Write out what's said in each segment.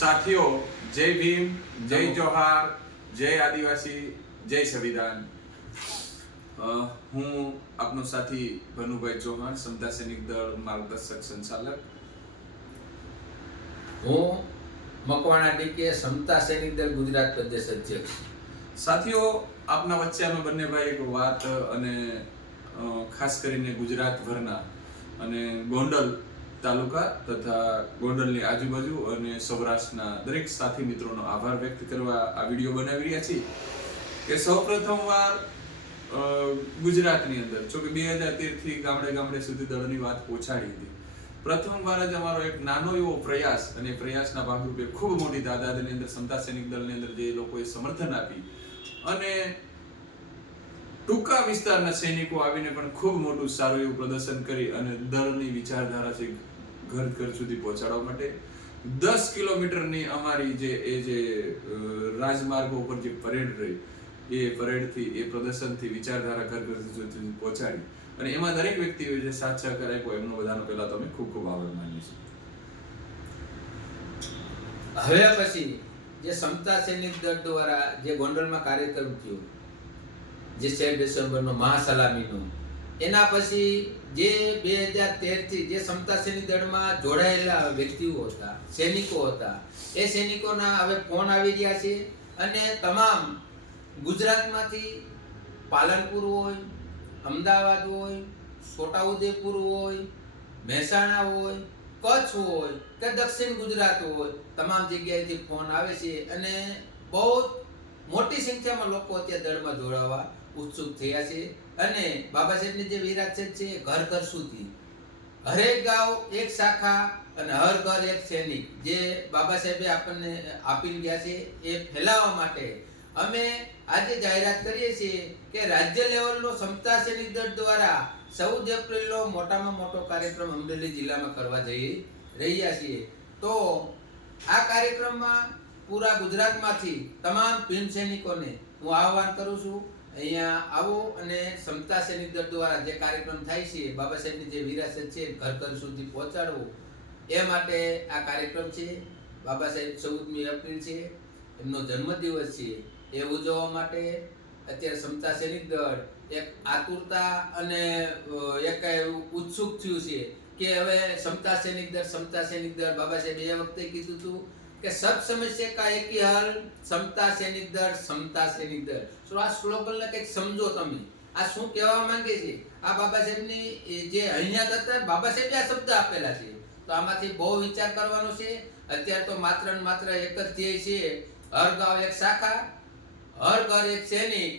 સાથીઓ, જય ભીમ, જય જોહાર, જય આદિવાસી, જય સંવિધાન। હું આપનો સાથી ભનુભાઈ ચૌહાણ, સમતા સૈનિક દળ માર્ગદર્શક સંચાલક। હું મકવાણા ડીકે, સમતા સૈનિક દળ ગુજરાત પ્રદેશ અધ્યક્ષ। સાથીઓ, આપના વચ્ચે અમે બંને ભાઈ એક વાત અને ખાસ કરીને ગુજરાતભરના અને ગોંડલ તાલુકા તથા ગોંડલની આજુબાજુ અને સૌરાષ્ટ્રના દરેક સાથી મિત્રોનો આભાર વ્યક્ત કરવા આ વિડીયો બનાવી રહ્યા છીએ કે સૌપ્રથમવાર ગુજરાતની અંદર, જો કે 2013 થી ગામડે ગામડે સુધી દળની વાત પહોંચાડી હતી, પ્રથમવાર જ અમારો એક નાનો એવો પ્રયાસ, અને પ્રયાસના ભાગરૂપે ખૂબ મોટી તાદાદની અંદર સમતા સૈનિક દળની અંદર જે લોકોએ સમર્થન આપી અને ટૂંકા વિસ્તારના સૈનિકો આવીને પણ ખૂબ મોટું સારું એવું પ્રદર્શન કરી અને દળની વિચારધારા છે ઘર ઘર સુધી પહોંચાડવા માટે 10 કિલોમીટરની અમારી જે રાજમાર્ગો ઉપર જે પરેડ રહી, એ પરેડથી, એ પ્રદર્શનથી વિચારધારા ઘર ઘર સુધી પહોંચાડી અને એમાં દરેક વ્યક્તિઓએ જે સાથ સહકાર આપ્યો એમનો બધાનો પહેલા તો અમે ખૂબ ખૂબ આભાર માનીએ છીએ। હવે પછી જે સમતા સૈનિક દળ દ્વારા જે ગોંડલમાં કાર્યક્રમ થયો, જે 16 ડિસેમ્બરનો મહાસલામીનો, એના પછી જે 2013 થી જે સમતા સૈનિક દળમાં જોડાયેલા વ્યક્તિઓ હતા, સૈનિકો હતા, એ સૈનિકોના હવે ફોન આવી રહ્યા છે અને તમામ ગુજરાતમાંથી પાલનપુર હોય, અમદાવાદ હોય, છોટાઉદેપુર હોય, મહેસાણા હોય, કચ્છ હોય કે દક્ષિણ ગુજરાત હોય, તમામ જગ્યાએથી ફોન આવે છે અને બહુ મોટી સંખ્યામાં લોકો અત્યારે દળમાં જોડાવા ઉત્સુક થયા છે અને બાબા સાહેબની જે વિરાસત છે ઘર ઘર સુધી, હરેક ગાંવ એક શાખા અને હર ઘર એક સૈનિક, જે બાબા સાહેબે આપણને આપી ગયા છે, એ ફેલાવવા માટે અમે આજે જાહેરાત કરીએ છીએ કે રાજ્ય લેવલનો સમતા સૈનિક દળ દ્વારા 14 એપ્રિલનો મોટામાં મોટો કાર્યક્રમ અમરેલી જિલ્લામાં કરવા જઈ રહ્યા છીએ। તો આ કાર્યક્રમમાં પૂરા ગુજરાતમાંથી તમામ ભીમ સૈનિકોને હું આહ્વાન કરું છું, અહીંયા આવો અને સમતા સૈનિક દળ દ્વારા જે કાર્યક્રમ થાય છે, બાબા સાહેબની જે વિરાસત છે ઘર ઘર સુધી પહોંચાડવું, એ માટે આ કાર્યક્રમ છે। બાબા સાહેબ 14મી એપ્રિલ છે, એમનો જન્મદિવસ છે, એ ઉજવવા માટે અત્યારે સમતા સૈનિક દળ એક આતુરતા અને એક ઉત્સુક થયું છે કે હવે સમતા સૈનિક દળ બાબા સાહેબે એ વખતે કીધું હતું કે સબ સમસ્યા કા એક ही हल, સમતા સૈનિક દળ, સમતા સૈનિક દળ। તો આ સ્લોગનને કંઈક સમજો તમે, આ શું કહેવા માંગે છે? આ બાબા સાહેબની જે અહીંયા હતા, બાબા સાહેબે આ શબ્દ આપેલા છે, તો આમાંથી બહુ વિચાર કરવાનો છે। અત્યારે તો માત્ર ને માત્ર એક જ ધ્યેય છે, હર ગાંવ એક શાખા, હર ઘર એક સૈનિક।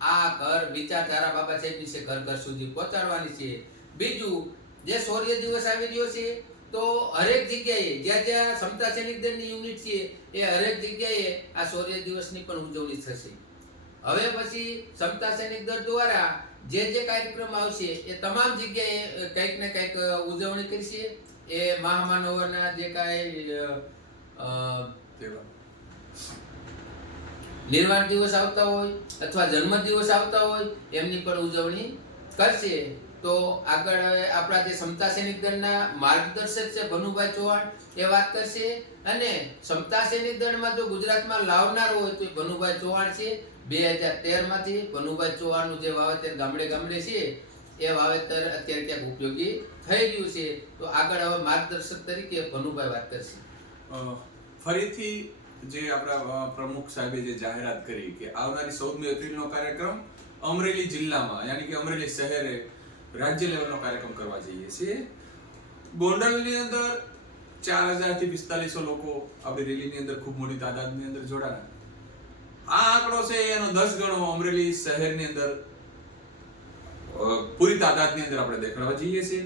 આ ઘર વિચારધારા બાબા સાહેબની છે, ઘર ઘર સુધી પહોંચાડવાની છે। બીજું, જે શૌર્ય દિવસ આવી રહ્યો છે, તો હરેક જગ્યાએ જ્યાં જ્યાં સમતા સૈનિક દળની યુનિટ છે, એ હરેક જગ્યાએ આ શૌર્ય દિવસની પણ ઉજવણી થશે। હવે પછી સમતા સૈનિક દળ દ્વારા જે જે કાર્યક્રમ આવશે, એ તમામ જગ્યાએ કંઈક ને કંઈક ઉજવણી કરશે। એ મહામાનવોના જે કાંઈ નિર્વાણ દિવસ આવતા હોય અથવા જન્મ દિવસ આવતા હોય, એમની પણ ઉજવણી કરશે। તો આગળ આપણા જે સમતા સૈનિક દળના માર્ગદર્શક છે ભનુભાઈ ચૌહાણ, એ વાત કરશે અને સમતા સૈનિક દળમાં જો ગુજરાતમાં લાવનાર હોય તો ભનુભાઈ ચૌહાણ છે। 2013 માંથી ભનુભાઈ ચૌહાણનું જે વાવેતર ગામડે ગામડે છે, એ વાવેતર અત્યારે ક્યાંક ઉપયોગી થઈ ગયું છે। તો આગળ હવે માર્ગદર્શક તરીકે ભનુભાઈ વાત કરશે। ફરીથી જે આપણા પ્રમુખ સાહેબે જે જાહેરાત કરી કે આવનારી 14મી એપ્રિલનો કાર્યક્રમ અમરેલી જિલ્લામાં, યાની કે અમરેલી શહેરે રાજ્ય લેવલનો કાર્યક્રમ કરવા જઈએ છીએ। ગોંડલની અંદર 4000 થી 4500 લોકો આપણી રેલીની અંદર ખૂબ મોટી તાદાદની અંદર જોડાણા। આ આંકડો છે એનો 10 ગણો અમરેલી શહેરની અંદર પૂરી તાદાદની અંદર આપણે દેખાડવા જઈએ છીએ।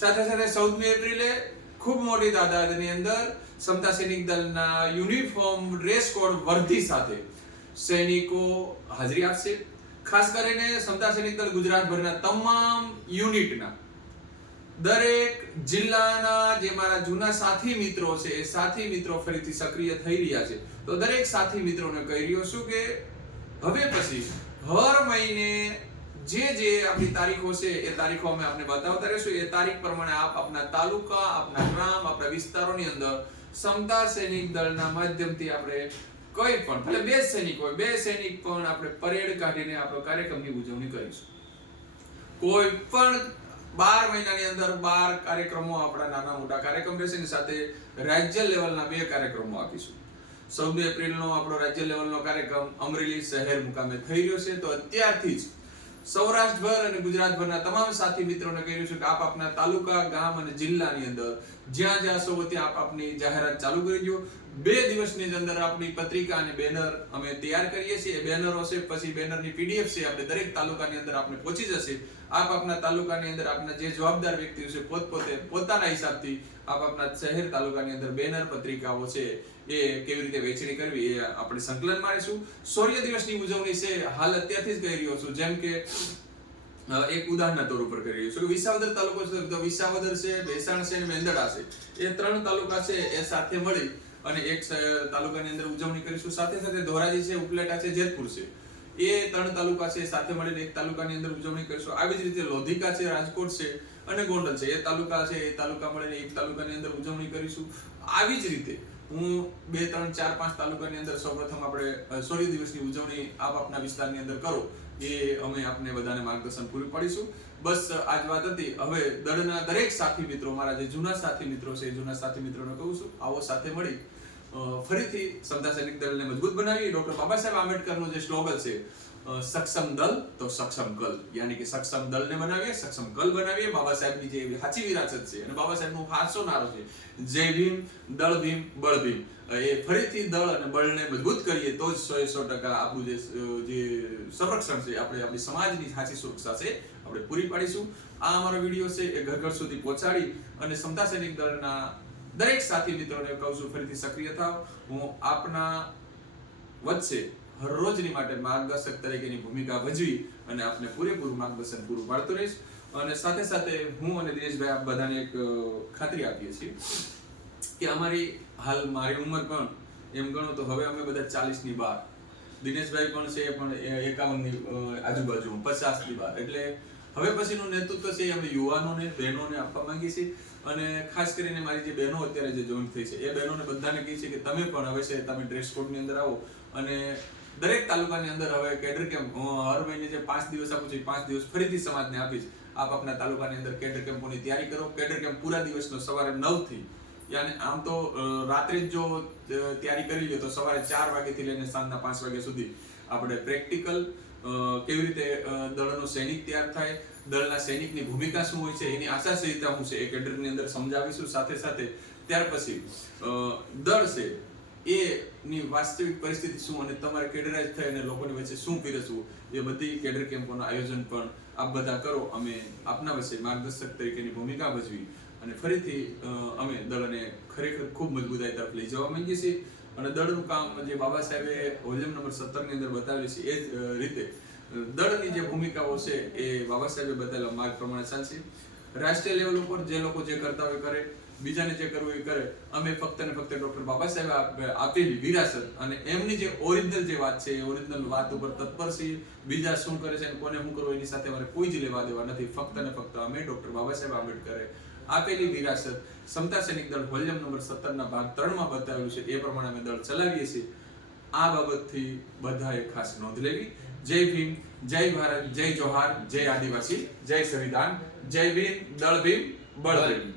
સાથે સાથે 14મી એપ્રિલે ખૂબ મોટી તાદાદની અંદર સમતા સૈનિક દળના યુનિફોર્મ ડ્રેસ કોડ વર્દી સાથે સૈનિકો હાજરી આપશે। ખાસ કરીને સમતા સૈનિક દળ ગુજરાતભરના તમામ યુનિટના દરેક જિલ્લાના જે મારા જૂના સાથી મિત્રો છે, એ સાથી મિત્રો ફરીથી સક્રિય થઈ રહ્યા છે। તો દરેક સાથી મિત્રોને કહી રહ્યો છું કે હવે પછી હર મહિને જે આપણી તારીખો છે, એ તારીખો અમે આપને બતાવતા રહેશું। એ તારીખ પ્રમાણે આપ આપના તાલુકા, આપના ગ્રામ, આપના વિસ્તારોની અંદર સમતા સૈનિક દળના માધ્યમથી આપણે કોઈ પણ ભલે બે સૈનિક હોય, બે સૈનિક પણ આપણે પરેડ કાઢીને આપણો કાર્યક્રમની ઉજવણી કરીશું. કોઈ પણ 12 મહિનાની અંદર 12 કાર્યક્રમો આપણા નાના મોટા કાર્યક્રમ રહેશે ને સાથે રાજ્ય લેવલના 2 કાર્યક્રમો આપીશું. 14 એપ્રિલનો આપણો રાજ્ય લેવલનો કાર્યક્રમ અમરેલી શહેર મુકામે થઈ રહ્યો છે. તો અત્યારથી જ સૌરાષ્ટ્રભર અને ગુજરાતભરના તમામ સાથી મિત્રોને કહી રહ્યું છું કે આપ આપના તાલુકા, ગામ અને જિલ્લાની અંદર જ્યાં જ્યાં છો ત્યાં આપની જાહેરાત ચાલુ કરી દો. 2 દિવસની અંદર આપણી પત્રિકા અને બેનર અમે તૈયાર કરીએ છીએ. બેનરો છે, પછી બેનરની પીડીએફ છે, આપણે દરેક તાલુકાની અંદર આપણે પહોંચી જશે. આપ આપના તાલુકાની અંદર આપના જે જવાબદાર વ્યક્તિઓ છે પોતપોતે પોતાના હિસાબથી આપ આપના શહેર તાલુકાની અંદર બેનર પત્રિકાઓ છે એ કેવી રીતે વેચણી કરવી એ આપણે સંકલન મારીશું. શૌર્ય દિવસની ઉજવણી છે હાલ અત્યારથી જ કહી રહ્યો છું. જેમ કે એક ઉદાહરણના તौर ઉપર કરી રહ્યો છું કે વિસાવદર તાલુકો છે તો વિસાવદર છે, ભેસાણ છે અને મેંદરડા છે, એ 3 તાલુકા છે એ સાથે મળી અને એક તાલુકાની અંદર ઉજવણી કરીશું. સાથે સાથે ધોરાજી છે, ઉપલેટા છે, જેતપુર છે, એ 3 તાલુકા છે સાથે મળીને એક તાલુકાની અંદર ઉજવણી કરીશું. આવી જ રીતે લોધિકા છે, રાજકોટ છે અને ગોંડલ છે, એ તાલુકા છે, એ તાલુકા મળીને એક તાલુકાની અંદર ઉજવણી કરીશું. આવી જ રીતે હું 2, 3, 4, 5 તાલુકાની અંદર સૌપ્રથમ આપણે શૌર્ય દિવસની ઉજવણી આપ આપના વિસ્તારની અંદર કરો એ અમે આપને બધાને માર્ગદર્શન પૂરું પાડીશું. બસ આજ વાત હતી. હવે દળના દરેક સાથી મિત્રો, મારા જે જૂના સાથી મિત્રો છે એ જૂના સાથી મિત્રોને કહું છું, આવો સાથે મળી ફરીથી સમતા સૈનિક દળને મજબૂત બનાવીએ. ડોક્ટર બાબા સાહેબ આંબેડકરનું જે સ્લોગન છે સક્ષમ દલ તો સક્ષમ કલ, યાની કે સક્ષમ દળને બનાવીએ, સક્ષમ કલ બનાવીએ. બાબા સાહેબની જે સાચી વિરાસત છે અને બાબા સાહેબનો હારસો નારો છે જય ભીમ, દળ ભીમ, બળ ભીમ, એ ફરીથી દળ અને બળને મજબૂત કરીએ તો જ 100% આપણું જે સંરક્ષણ છે, આપણે આપણી સમાજની સાચી સુરક્ષા છે આપણે પૂરી પાડીશું. આ અમારો વિડીયો છે એ ઘર ઘર સુધી પહોંચાડી અને સમતા સૈનિક દળના દરેક સાથી મિત્રોને કહું છું ફરીથી સક્રિય થાવ. હું આપના વચ્ચે હરરોજની માટે માર્ગદર્શક તરીકેની ભૂમિકા ભજવી અને આપને પૂરેપૂરું માર્ગદર્શન પૂરું પાડતો રહીશ. અને સાથે સાથે હું અને દિનેશભાઈ આપ બધાને એક ખાતરી આપીએ છીએ કે અમારી હાલ મારી ઉંમર પણ એમ ગણો તો હવે અમે બધા 40 ની બહાર, દિનેશભાઈ પણ છે પણ 51 ની આજુબાજુ, 50 ની બહાર. એટલે હવે પછીનું નેતૃત્વ છે અમે યુવાનોને, બહેનોને આપવા માંગીએ છીએ. અને ખાસ કરીને મારી જે બહેનો અત્યારે જે જોઈન થઈ છે એ બહેનોને બધાને કહે છે કે તમે પણ હવે છે તમે ડ્રેસ કોડની અંદર આવો અને દરેક તાલુકાની અંદર હવે કેડર કેમ્પ હર મહિને જે 5 દિવસ આપું છું 5 દિવસ ફરીથી સમાજને આપીશ. આપ આપના તાલુકાની અંદર કેડર કેમ્પોની તૈયારી કરો. કેડર કેમ્પ પૂરા દિવસનો સવારે 9 થી, યાની આમ તો રાત્રે જો તૈયારી કરી લે તો સવારે 4 વાગ્યાથી લઈને સાંજના 5 વાગ્યા સુધી આપણે પ્રેક્ટિકલ કેવી રીતે દળનો સૈનિક તૈયાર થાય, દળના સૈનિકની ભૂમિકા શું હોય છે, એની આચારસંહિતા શું છે એ કેડરની અંદર સમજાવીશું. સાથે સાથે ત્યાર પછી દળ છે એની વાસ્તવિક પરિસ્થિતિ શું અને તમારે કેડરાઇઝ થઈ અને લોકોની વચ્ચે શું પીરસવું એ બધી કેડર કેમ્પોનું આયોજન પણ આપ બધા કરો. અમે આપના વચ્ચે માર્ગદર્શક તરીકેની ભૂમિકા ભજવી અને ફરીથી અમે દળને ખરેખર ખૂબ મજબૂતાઈ તરફ લઈ જવા માંગીએ છીએ. અને દળનું કામ જે બાબા સાહેબે વોલ્યુમ નંબર 17 ની અંદર બતાવ્યું છે એ જ રીતે દળની જે ભૂમિકાઓ છે એ બાબા સાહેબે બતાવેલા માર્ગ પ્રમાણે ચાલશે. રાષ્ટ્રીય લેવલ ઉપર જે લોકો જે કરતા હોય કરે, બીજાને જે કરવું એ કરે. અમે ફક્ત ને ફક્ત ડોક્ટર બાબા સાહેબ આપેલી વિરાસત અને એમની જે ઓરિજિનલ જે વાત છે એ ઓરિજિનલ વાત ઉપર તત્પર છીએ. બીજા શું કરે છે અને કોને શું કરવું એની સાથે અમારે કોઈ જ લેવા દેવા નથી. ફક્ત ને ફક્ત અમે ડોક્ટર બાબા સાહેબ આંબેડકરે આપેલી વિરાસત સમતા સૈનિક દળ વોલ્યુમ નંબર 17 ના ભાગ 3 માં બતાવેલું છે એ પ્રમાણે અમે દળ ચલાવીએ છીએ. આ બાબતથી બધાએ ખાસ નોંધ લેવી. જય ભીમ, જય ભારત, જય જોહાર, જય આદિવાસી, જય સંવિધાન, જય ભીમ, દળ ભીમ, બળ ભીમ.